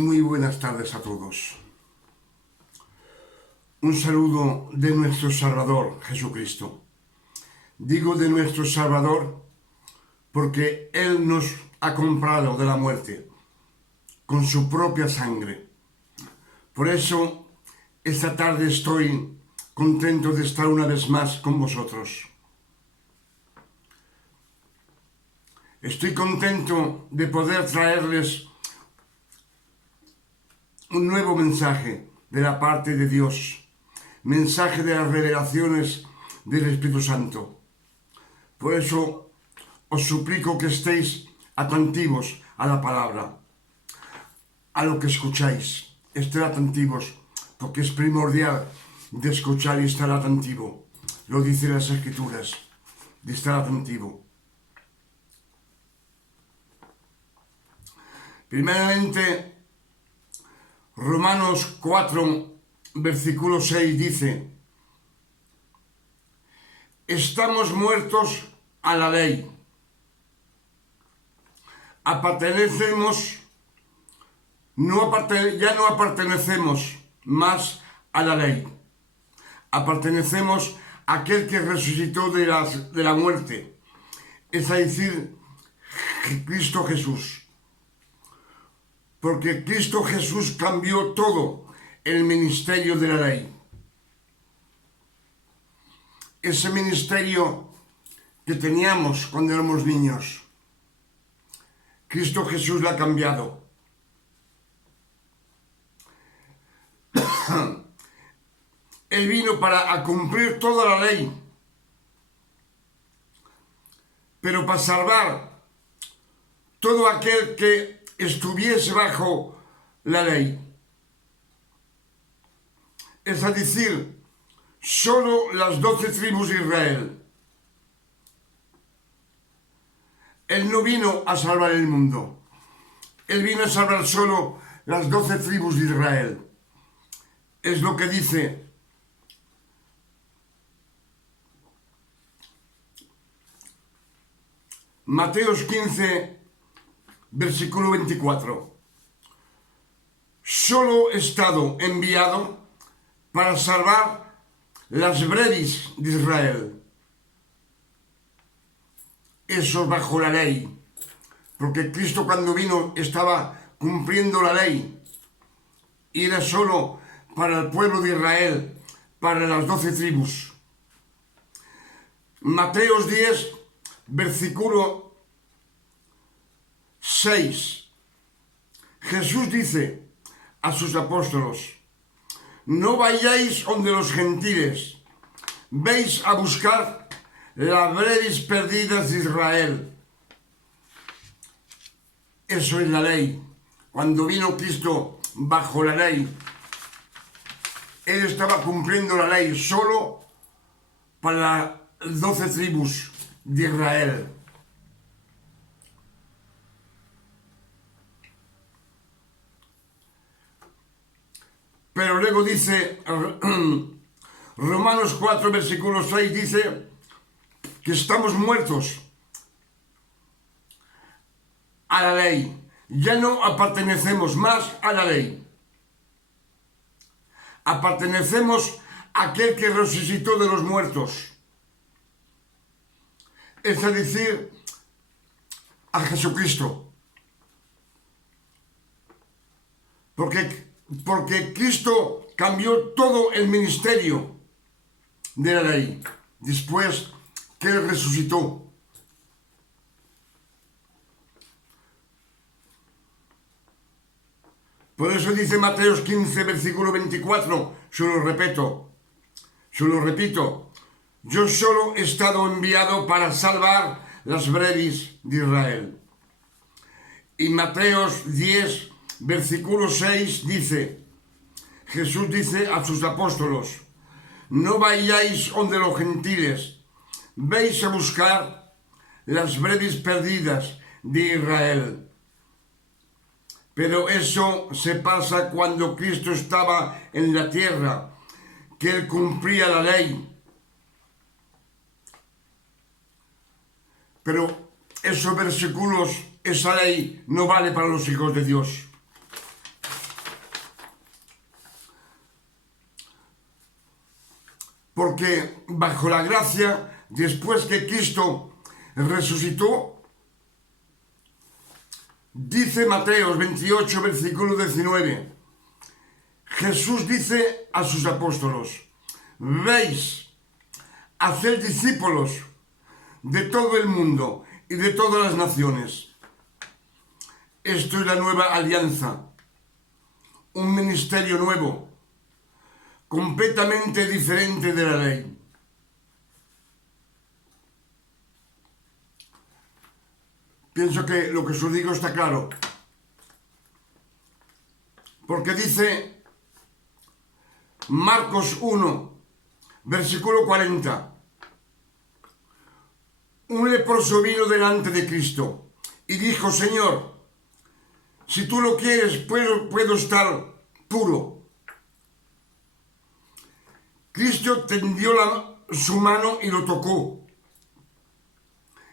Muy buenas tardes a todos. Un saludo de nuestro Salvador, Jesucristo. Digo de nuestro Salvador porque Él nos ha comprado de la muerte con su propia sangre. Por eso, esta tarde estoy contento de estar una vez más con vosotros. Estoy contento de poder traerles un nuevo mensaje de la parte de Dios, mensaje de las revelaciones del Espíritu Santo. Por eso os suplico que estéis atentivos a la palabra, a lo que escucháis. Estén atentivos, porque es primordial de escuchar y estar atentivo. Lo dicen las Escrituras, de estar atentivo. Primeramente, Romanos 4, versículo 6 dice: estamos muertos a la ley. Ya no pertenecemos más a la ley. Pertenecemos a aquel que resucitó de la muerte, es decir, Cristo Jesús. Porque Cristo Jesús cambió todo el ministerio de la ley. Ese ministerio que teníamos cuando éramos niños, Cristo Jesús lo ha cambiado. Él vino para cumplir toda la ley, pero para salvar todo aquel que estuviese bajo la ley. Es decir, solo las 12 tribus de Israel. Él no vino a salvar el mundo. Él vino a salvar solo las 12 tribus de Israel. Es lo que dice Mateo 15, versículo 24. Solo he estado enviado para salvar las breves de Israel. Eso bajo la ley. Porque Cristo cuando vino estaba cumpliendo la ley. Y era solo para el pueblo de Israel, para las 12 tribus. Mateo 10, versículo 6. Jesús dice a sus apóstolos: no vayáis donde los gentiles, veis a buscar las breves perdidas de Israel. Eso es la ley. Cuando vino Cristo bajo la ley, Él estaba cumpliendo la ley solo para las 12 tribus de Israel. Pero luego dice, Romanos 4, versículo 6, dice que estamos muertos a la ley. Ya no pertenecemos más a la ley. Pertenecemos a aquel que resucitó de los muertos. Es decir, a Jesucristo. Porque Cristo cambió todo el ministerio de la ley después que Él resucitó. Por eso dice Mateo 15, versículo 24, se lo repito, yo solo he estado enviado para salvar las breves de Israel. Y Mateo 10, versículo 6 dice, Jesús dice a sus apóstolos: no vayáis donde los gentiles, veis a buscar las breves perdidas de Israel. Pero eso se pasa cuando Cristo estaba en la tierra, que Él cumplía la ley. Pero esos versículos, esa ley no vale para los hijos de Dios. Porque bajo la gracia, después que Cristo resucitó, dice Mateo 28, versículo 19, Jesús dice a sus apóstolos: veis, haced discípulos de todo el mundo y de todas las naciones. Esto es la nueva alianza, un ministerio nuevo, completamente diferente de la ley. Pienso que lo que os digo está claro, porque dice Marcos 1, versículo 40, un leproso vino delante de Cristo y dijo: Señor, si tú lo quieres, puedo estar puro. Cristo tendió su mano y lo tocó.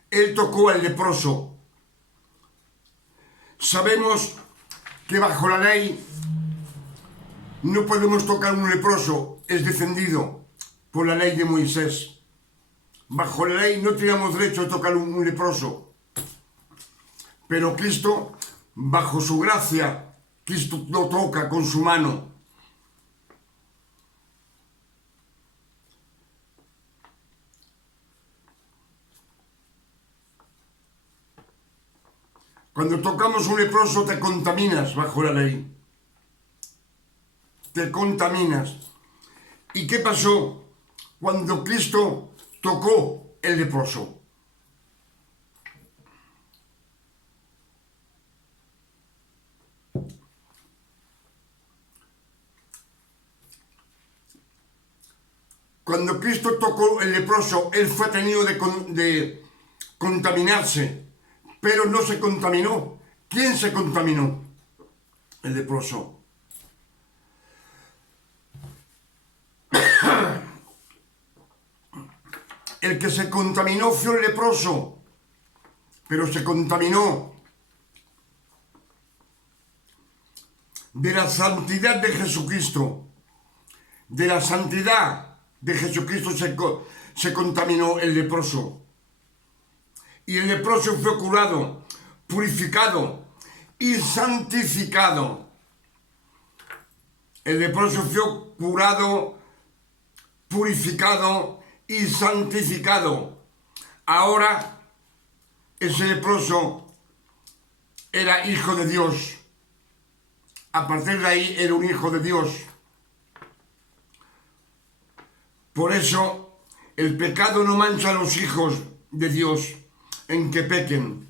Él tocó al leproso. Sabemos que bajo la ley no podemos tocar a un leproso, es defendido por la ley de Moisés. Bajo la ley no teníamos derecho a tocar a un leproso. Pero Cristo, bajo su gracia, Cristo lo toca con su mano. Cuando tocamos un leproso te contaminas bajo la ley. Te contaminas. ¿Y qué pasó cuando Cristo tocó el leproso? Cuando Cristo tocó el leproso, él fue tenido de contaminarse, pero no se contaminó. ¿Quién se contaminó? El leproso. El que se contaminó fue el leproso, pero se contaminó de la santidad de Jesucristo. De la santidad de Jesucristo se contaminó el leproso. Y el leproso fue curado, purificado y santificado. El leproso fue curado, purificado y santificado. Ahora ese leproso era hijo de Dios. A partir de ahí era un hijo de Dios. Por eso el pecado no mancha a los hijos de Dios en que pequen.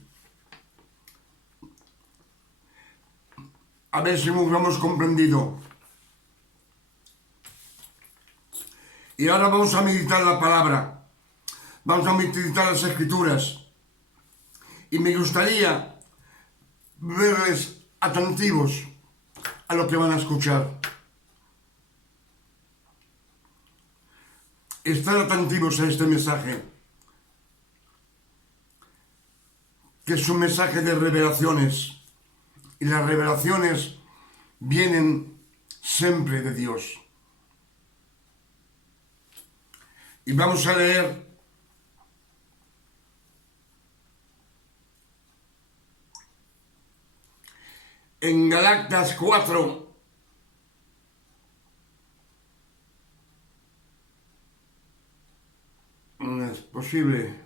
A ver si nos hemos comprendido. Y ahora vamos a meditar la palabra. Vamos a meditar las escrituras. Y me gustaría verles atentivos a lo que van a escuchar. Estar atentivos a este mensaje, que es un mensaje de revelaciones, y las revelaciones vienen siempre de Dios. Y vamos a leer en Gálatas 4, no es posible.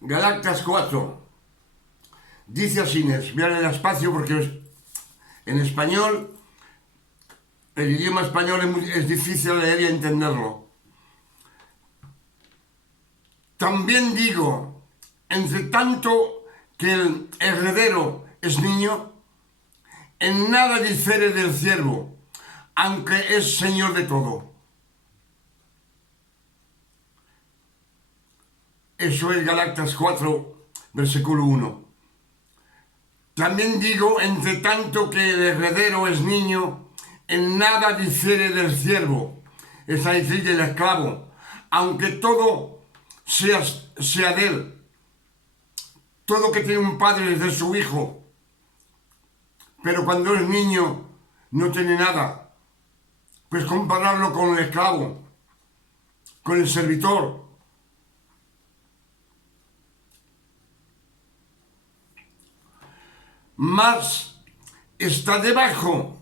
Gálatas 4 dice así, voy a leer despacio porque en español, el idioma español es difícil leer y entenderlo. También digo, entre tanto que el heredero es niño, en nada difiere del siervo, aunque es señor de todo. Eso es Gálatas 4, versículo 1. También digo, entre tanto que el heredero es niño, en nada difiere del siervo, es decir, del esclavo, aunque todo sea de él. Todo que tiene un padre es de su hijo, pero cuando es niño no tiene nada. pues compararlo con el esclavo, con el servitor. Más está debajo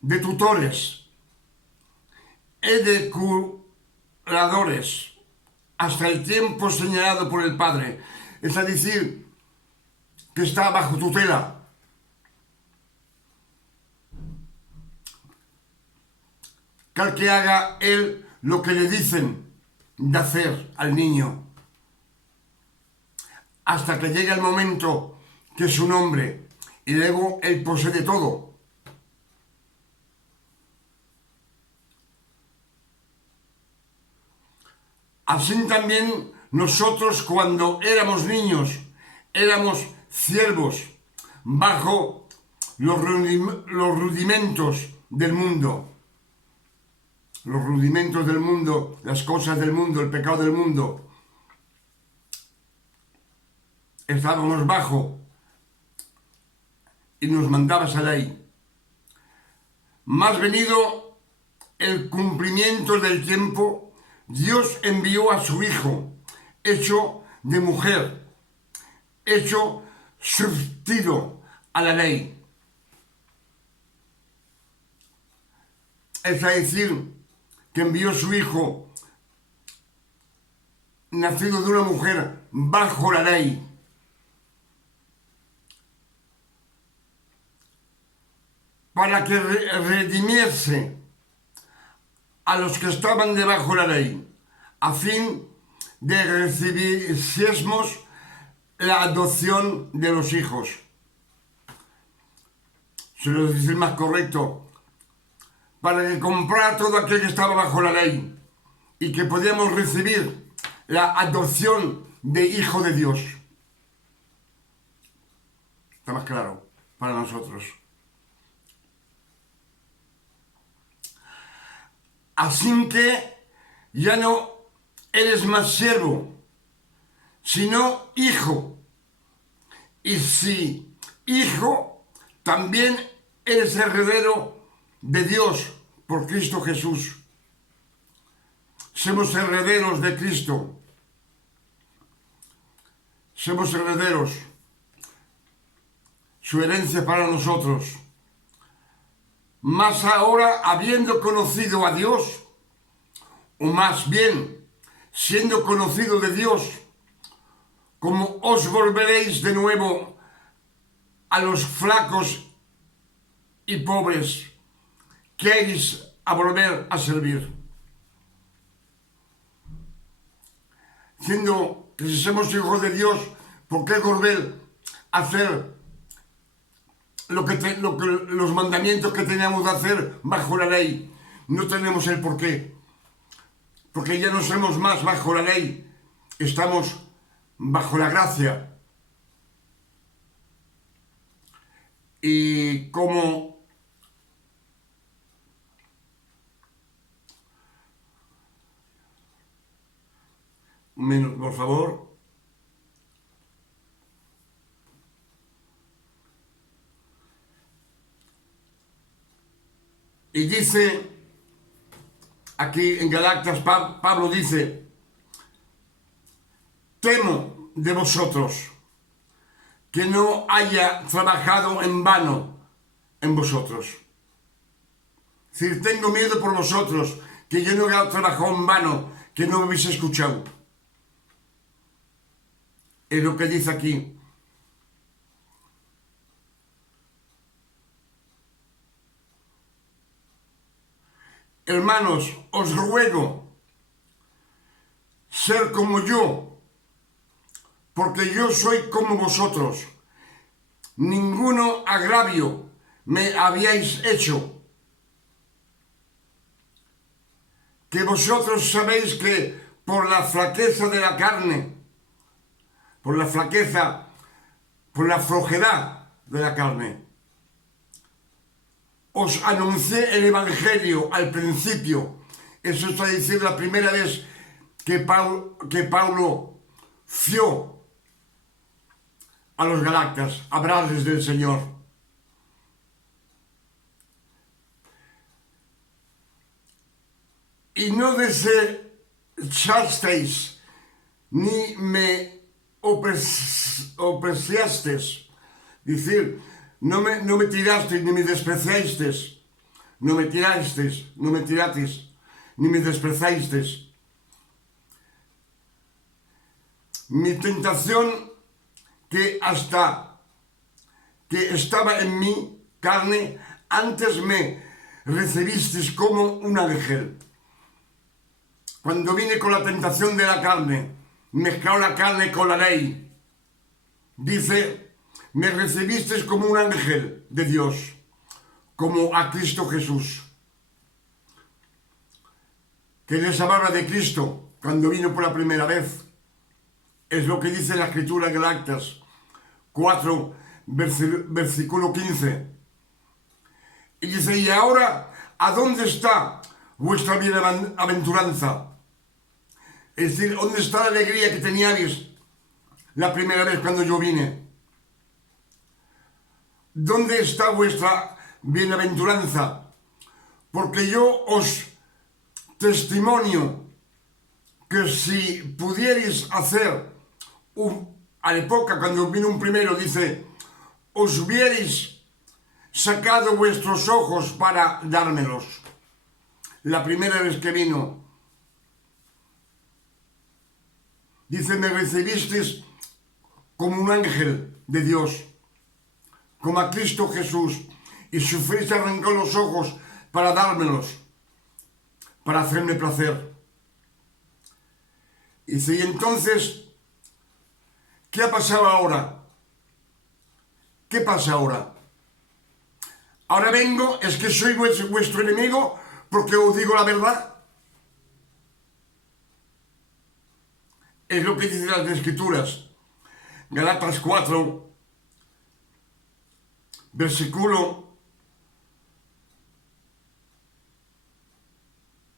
de tutores y de curadores hasta el tiempo señalado por el Padre. Es decir, que está bajo tutela. Cal que haga él lo que le dicen de hacer al niño, hasta que llegue el momento que es un hombre y luego él posee todo. Así también nosotros, cuando éramos niños, éramos siervos bajo los rudimentos del mundo. Los rudimentos del mundo, las cosas del mundo, el pecado del mundo. Estábamos bajo y nos mandaba esa ley. Más venido el cumplimiento del tiempo, Dios envió a su Hijo, hecho de mujer, hecho substituto a la ley. Es decir, que envió a su Hijo, nacido de una mujer, bajo la ley. Para que redimiese a los que estaban debajo de la ley, a fin de recibiésemos la adopción de los hijos. Se lo dice más correcto, para que comprara todo aquel que estaba bajo la ley y que podíamos recibir la adopción de hijo de Dios. Está más claro para nosotros. Así que ya no eres más siervo, sino hijo. Y si hijo, también eres heredero de Dios por Cristo Jesús. Somos herederos de Cristo. Somos herederos. Su herencia para nosotros. Más ahora, habiendo conocido a Dios, o más bien, siendo conocido de Dios, como os volveréis de nuevo a los flacos y pobres, queréis a volver a servir. Siendo que si somos hijos de Dios, ¿por qué volver a hacer los mandamientos que teníamos de hacer bajo la ley? No tenemos el por qué. Porque ya no somos más bajo la ley, estamos bajo la gracia. Y como un minuto, por favor. Y dice, aquí en Gálatas, Pablo dice, temo de vosotros que no haya trabajado en vano en vosotros. Es decir, tengo miedo por vosotros, que yo no haya trabajado en vano, que no me habéis escuchado. Es lo que dice aquí. Hermanos, os ruego ser como yo, porque yo soy como vosotros. Ninguno agravio me habíais hecho. Que vosotros sabéis que por la flaqueza de la carne, por la flojedad de la carne, os anuncié el Evangelio al principio. Eso está diciendo la primera vez que Pablo fue a los Gálatas a hablarles del Señor. y no desechasteis, ni me opreciasteis. Decir, no me tirasteis, ni me despreciasteis. No me tirasteis, no me tirasteis, ni me despreciasteis. Mi tentación que estaba en mi carne, antes me recibisteis como un ángel. Cuando vine con la tentación de la carne, mezclado la carne con la ley, dice, me recibisteis como un ángel de Dios, como a Cristo Jesús. Que les hablaba de Cristo cuando vino por la primera vez. Es lo que dice la Escritura en Gálatas 4, versículo 15. Y dice, y ahora, ¿a dónde está vuestra bienaventuranza? Es decir, ¿dónde está la alegría que teníais la primera vez cuando yo vine? ¿Dónde está vuestra bienaventuranza? Porque yo os testimonio que si pudierais hacer a la época cuando vino un primero, dice, os hubierais sacado vuestros ojos para dármelos. La primera vez que vino, dice, me recibisteis como un ángel de Dios, como a Cristo Jesús, y sufriste arrancar los ojos para dármelos, para hacerme placer. Dice, y entonces, ¿qué ha pasado ahora? ¿Qué pasa ahora? Ahora vengo, es que soy vuestro enemigo porque os digo la verdad. Es lo que dicen las Escrituras. Gálatas 4, versículo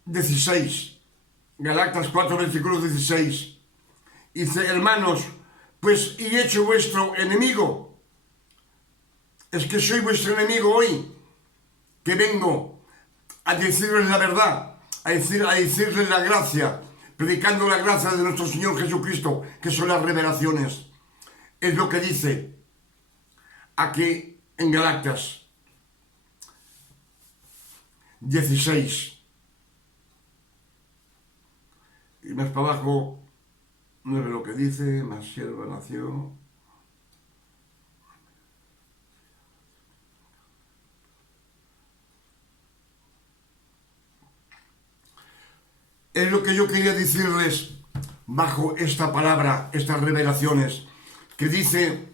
16. Gálatas 4, versículo 16. Dice, hermanos, pues y hecho vuestro enemigo. Es que soy vuestro enemigo hoy, que vengo a decirles la verdad, a decirles la gracia, predicando la gracia de nuestro Señor Jesucristo, que son las revelaciones. Es lo que dice aquí en Gálatas 16. Y más para abajo, no ve lo que dice, más sierva nació. Es lo que yo quería decirles bajo esta palabra, estas revelaciones, que dice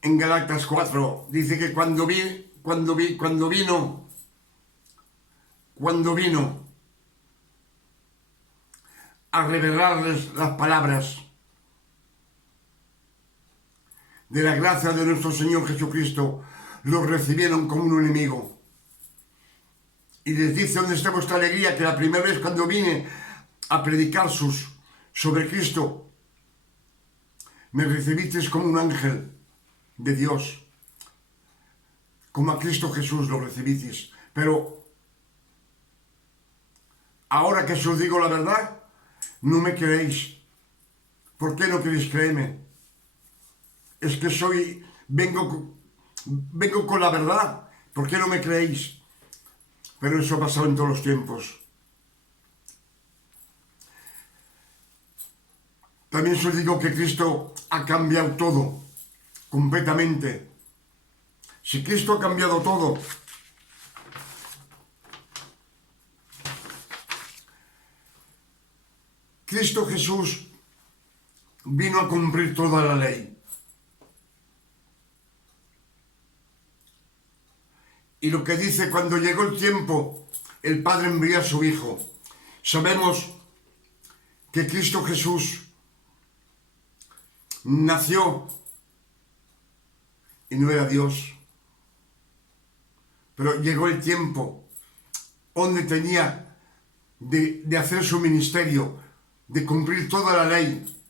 en Gálatas 4, dice que cuando vino a revelarles las palabras de la gracia de nuestro Señor Jesucristo, los recibieron como un enemigo. Y les dice, ¿dónde está vuestra alegría? Que la primera vez cuando vine a predicar sobre Cristo, me recibisteis como un ángel de Dios, como a Cristo Jesús lo recibisteis. Pero ahora que os digo la verdad, no me creéis. ¿Por qué no queréis creerme? Es que vengo con la verdad. ¿Por qué no me creéis? Pero eso ha pasado en todos los tiempos. También os digo que Cristo ha cambiado todo, completamente. Si Cristo ha cambiado todo, Cristo Jesús vino a cumplir toda la ley. Y lo que dice, cuando llegó el tiempo, el Padre envió a su Hijo. Sabemos que Cristo Jesús nació y no era Dios. Pero llegó el tiempo donde tenía de hacer su ministerio, de cumplir toda la ley.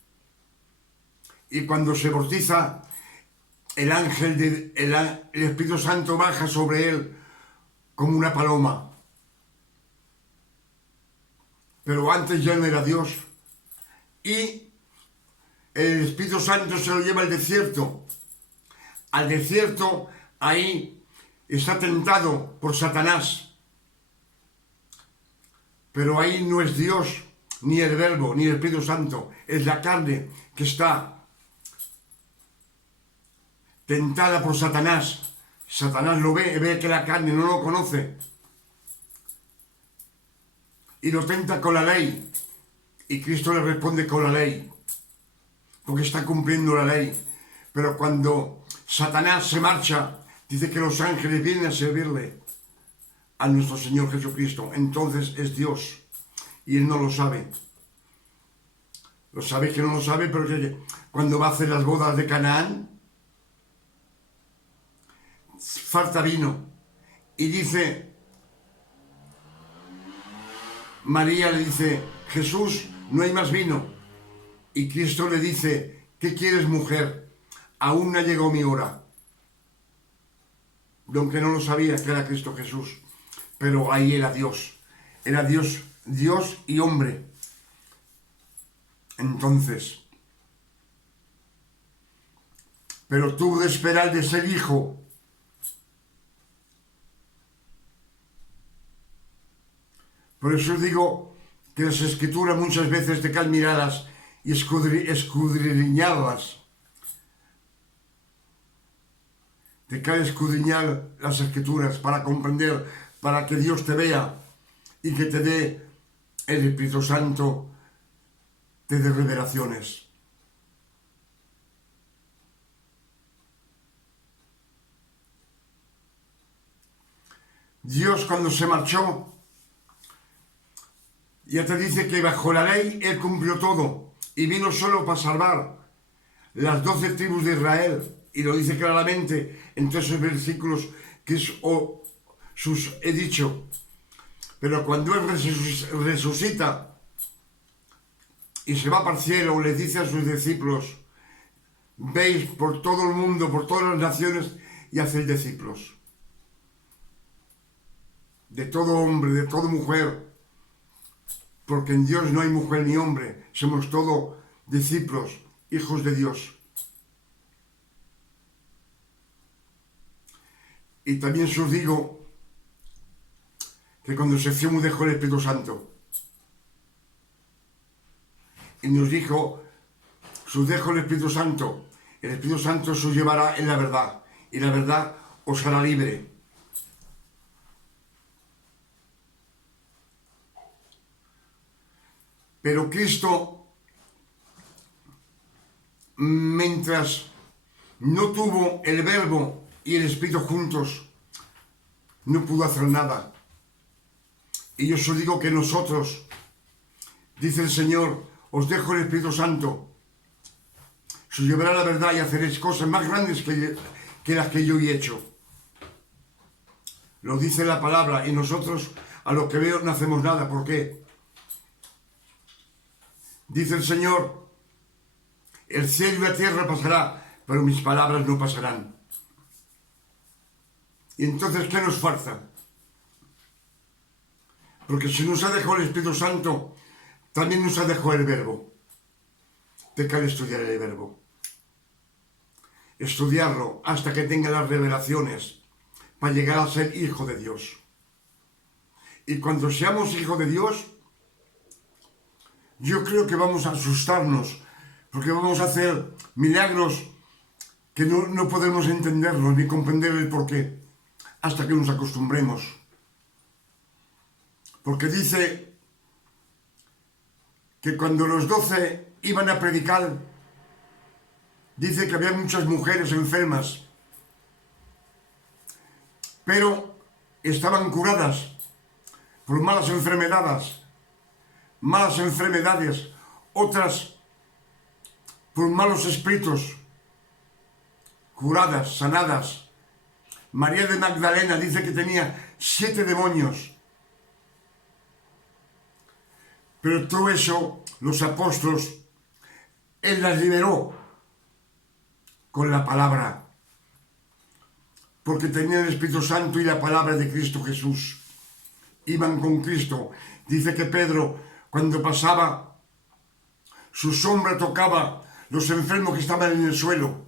Y cuando se bautiza, el Espíritu Santo baja sobre él como una paloma. pero antes ya no era Dios. Y el Espíritu Santo se lo lleva al desierto. Al desierto, ahí está tentado por Satanás. Pero ahí no es Dios, ni el Verbo, ni el Espíritu Santo. Es la carne que está tentada por Satanás. Satanás lo ve que la carne no lo conoce. Y lo tenta con la ley. Y Cristo le responde con la ley. Porque está cumpliendo la ley. Pero cuando Satanás se marcha, dice que los ángeles vienen a servirle a nuestro Señor Jesucristo. Entonces es Dios. Y Él no lo sabe. Lo sabe que no lo sabe, pero que cuando va a hacer las bodas de Canaán, falta vino. Y dice, María le dice, Jesús, no hay más vino. Y Cristo le dice, ¿qué quieres, mujer? Aún no ha llegado mi hora. Aunque no lo sabía que era Cristo Jesús. Pero ahí era Dios. Era Dios, Dios y hombre. Entonces, pero tuvo de esperar de ser hijo. Por eso digo que las escrituras muchas veces te caen miradas y escudriñarlas. Te cae escudriñar las escrituras para comprender, para que Dios te vea y que te dé el Espíritu Santo, te dé revelaciones. Dios cuando se marchó, ya te dice que bajo la ley Él cumplió todo y vino solo para salvar las 12 tribus de Israel. Y lo dice claramente en todos esos versículos que he dicho. Pero cuando Él resucita y se va para el cielo, le dice a sus discípulos, veis por todo el mundo, por todas las naciones y hacéis discípulos. De todo hombre, de toda mujer. Porque en Dios no hay mujer ni hombre. Somos todos discípulos, hijos de Dios. Y también os digo que cuando se nos dejó el Espíritu Santo y nos dijo, os dejo el Espíritu Santo os llevará en la verdad y la verdad os hará libre. Pero Cristo, mientras no tuvo el Verbo y el Espíritu juntos, no pudo hacer nada. Y yo os digo que nosotros, dice el Señor, os dejo el Espíritu Santo, os llevará la verdad y haceréis cosas más grandes que las que yo he hecho. Lo dice la palabra y nosotros a lo que veo no hacemos nada. ¿Por qué? Dice el Señor, el cielo y la tierra pasará, pero mis palabras no pasarán. Y entonces, ¿qué nos falta? Porque si nos ha dejado el Espíritu Santo, también nos ha dejado el Verbo. Te cabe estudiar el Verbo. Estudiarlo hasta que tenga las revelaciones para llegar a ser hijo de Dios. Y cuando seamos hijos de Dios, yo creo que vamos a asustarnos, porque vamos a hacer milagros que no podemos entenderlos ni comprender el porqué, hasta que nos acostumbremos. Porque dice que cuando los 12 iban a predicar, dice que había muchas mujeres enfermas, pero estaban curadas por malas enfermedades, otras por malos espíritus, curadas, sanadas. María de Magdalena dice que tenía 7 demonios. Pero todo eso, los apóstoles, Él las liberó con la palabra, porque tenían el Espíritu Santo y la palabra de Cristo Jesús. Iban con Cristo. Dice que Pedro, cuando pasaba, su sombra tocaba los enfermos que estaban en el suelo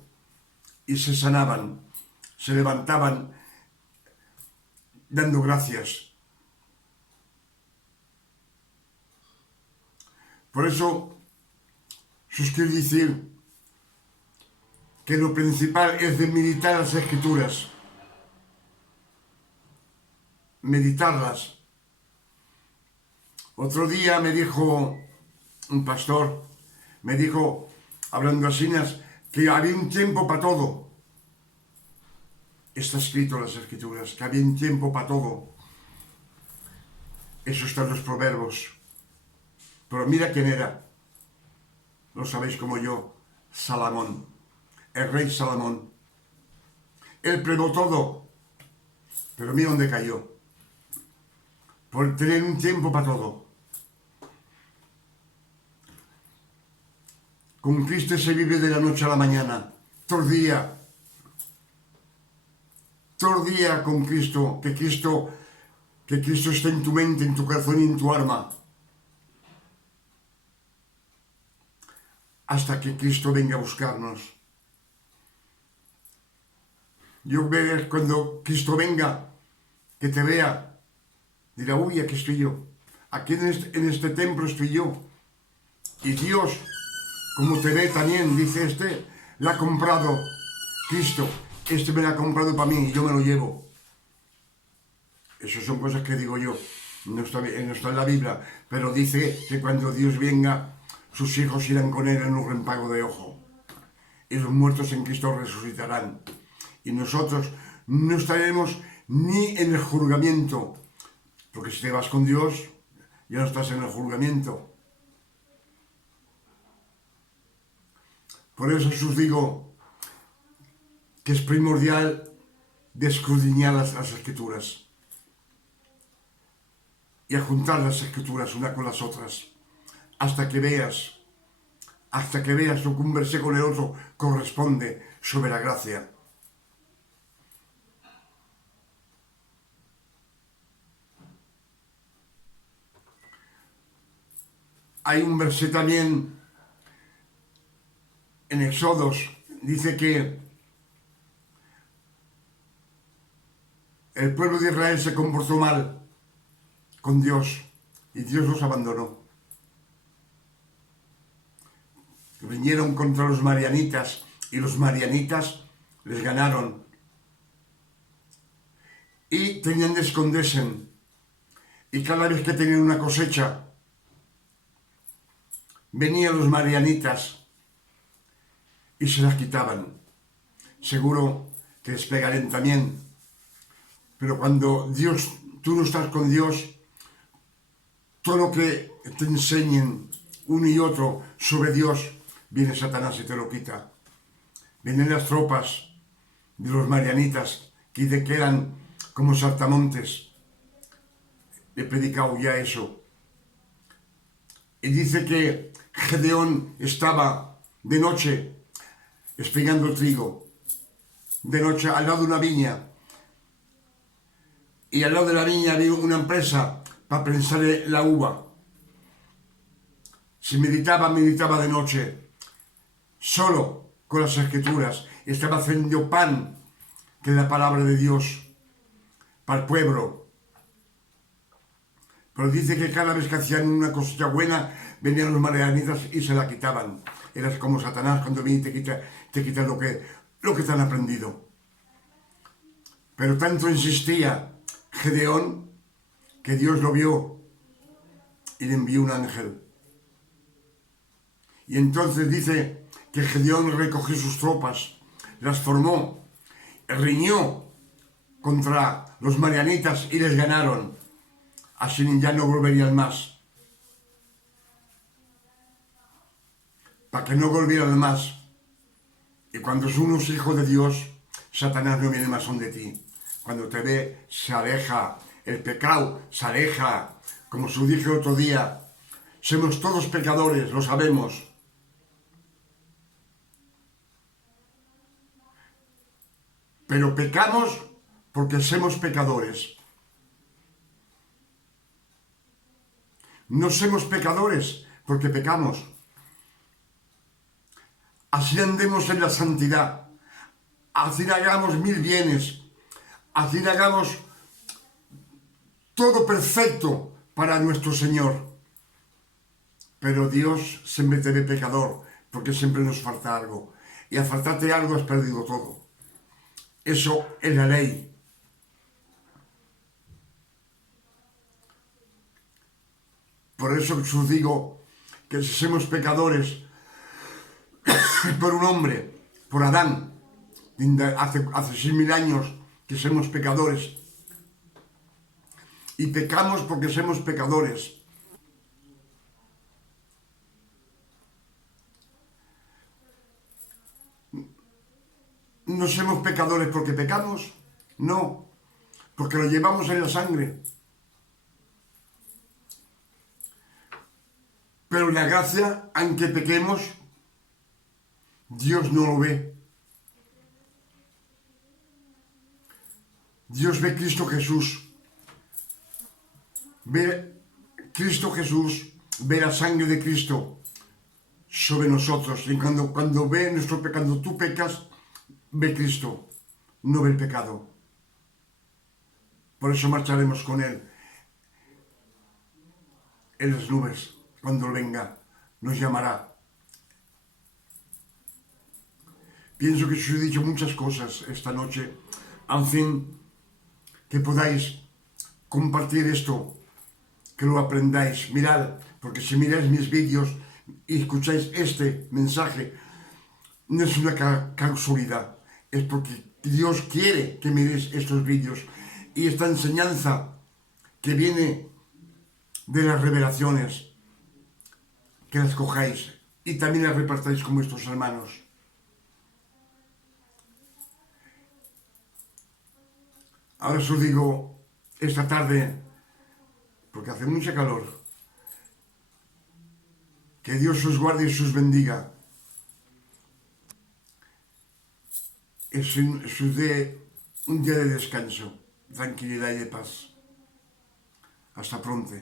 y se sanaban, se levantaban dando gracias. Por eso os quiero decir que lo principal es de meditar las Escrituras, meditarlas. Otro día me dijo un pastor, me dijo, hablando así, que había un tiempo para todo. Está escrito en las Escrituras, que había un tiempo para todo. Eso está en los Proverbios. Pero mira quién era, lo sabéis como yo, Salomón, el rey Salomón. Él probó todo, pero mira dónde cayó, por tener un tiempo para todo. Con Cristo se vive de la noche a la mañana, todo el día con Cristo, que Cristo esté en tu mente, en tu corazón y en tu alma. Hasta que Cristo venga a buscarnos. Yo veré cuando Cristo venga, que te vea, dirá, uy, aquí estoy yo. Aquí en este templo estoy yo. Y Dios, como te ve también, dice, la ha comprado Cristo. Me la ha comprado para mí y yo me lo llevo. Esas son cosas que digo yo. No está en la Biblia. Pero dice que cuando Dios venga, sus hijos irán con él en un rempago de ojo. Y los muertos en Cristo resucitarán. Y nosotros no estaremos ni en el juzgamiento. Porque si te vas con Dios, ya no estás en el juzgamiento. Por eso os digo que es primordial de escudriñar las Escrituras. Y a juntar las Escrituras una con las otras. Hasta que veas lo que un versículo con el otro corresponde sobre la gracia. Hay un versículo también en Éxodos, dice que el pueblo de Israel se comportó mal con Dios y Dios los abandonó. Vinieron contra los marianitas y los marianitas les ganaron y tenían de esconderse, y cada vez que tenían una cosecha venían los marianitas y se las quitaban. Seguro que les pegarían también, pero cuando tú no estás con Dios, todo lo que te enseñen uno y otro sobre Dios, viene Satanás y te lo quita. Vienen las tropas de los marianitas que eran como saltamontes. He predicado ya eso. Y dice que Gedeón estaba de noche espigando trigo, de noche al lado de una viña. Y al lado de la viña había una empresa para prensarle la uva. Si meditaba de noche, solo con las Escrituras. Estaba haciendo pan, que es la palabra de Dios, para el pueblo. Pero dice que cada vez que hacían una cosecha buena, venían los marianitas y se la quitaban. Eras como Satanás cuando viene y te quita lo que te han aprendido. Pero tanto insistía Gedeón que Dios lo vio y le envió un ángel. Y entonces dice que Gedeón recogió sus tropas, las formó, riñó contra los marianitas y les ganaron. Así ya no volverían más. Para que no volvieran más. Y cuando uno es hijo de Dios, Satanás no viene más donde ti. Cuando te ve, se aleja. El pecado se aleja. Como os dije otro día, somos todos pecadores, lo sabemos. Pero pecamos porque somos pecadores. No somos pecadores porque pecamos. Así andemos en la santidad. Así hagamos mil bienes. Así hagamos todo perfecto para nuestro Señor. Pero Dios siempre te ve pecador, porque siempre nos falta algo. Y al faltarte algo has perdido todo. Eso es la ley. Por eso os digo que si somos pecadores por un hombre, por Adán, hace 6.000 años que somos pecadores, y pecamos porque somos pecadores. ¿No somos pecadores porque pecamos? No, porque lo llevamos en la sangre. Pero la gracia, aunque pequemos, Dios no lo ve. Dios ve Cristo Jesús. Ve Cristo Jesús, ve la sangre de Cristo sobre nosotros. Y cuando ve nuestro pecado, cuando tú pecas, ve Cristo, no ve el pecado. Por eso marcharemos con Él en las nubes. Cuando Él venga, nos llamará. Pienso que os he dicho muchas cosas esta noche, al fin que podáis compartir esto, que lo aprendáis. Mirad, porque si miráis mis vídeos y escucháis este mensaje, no es una casualidad, es porque Dios quiere que miréis estos vídeos y esta enseñanza que viene de las revelaciones, que las cojáis y también las repartáis con vuestros hermanos. Ahora os digo esta tarde, porque hace mucha calor, que Dios os guarde y os bendiga. Es un día de descanso, tranquilidad y de paz. Hasta pronto.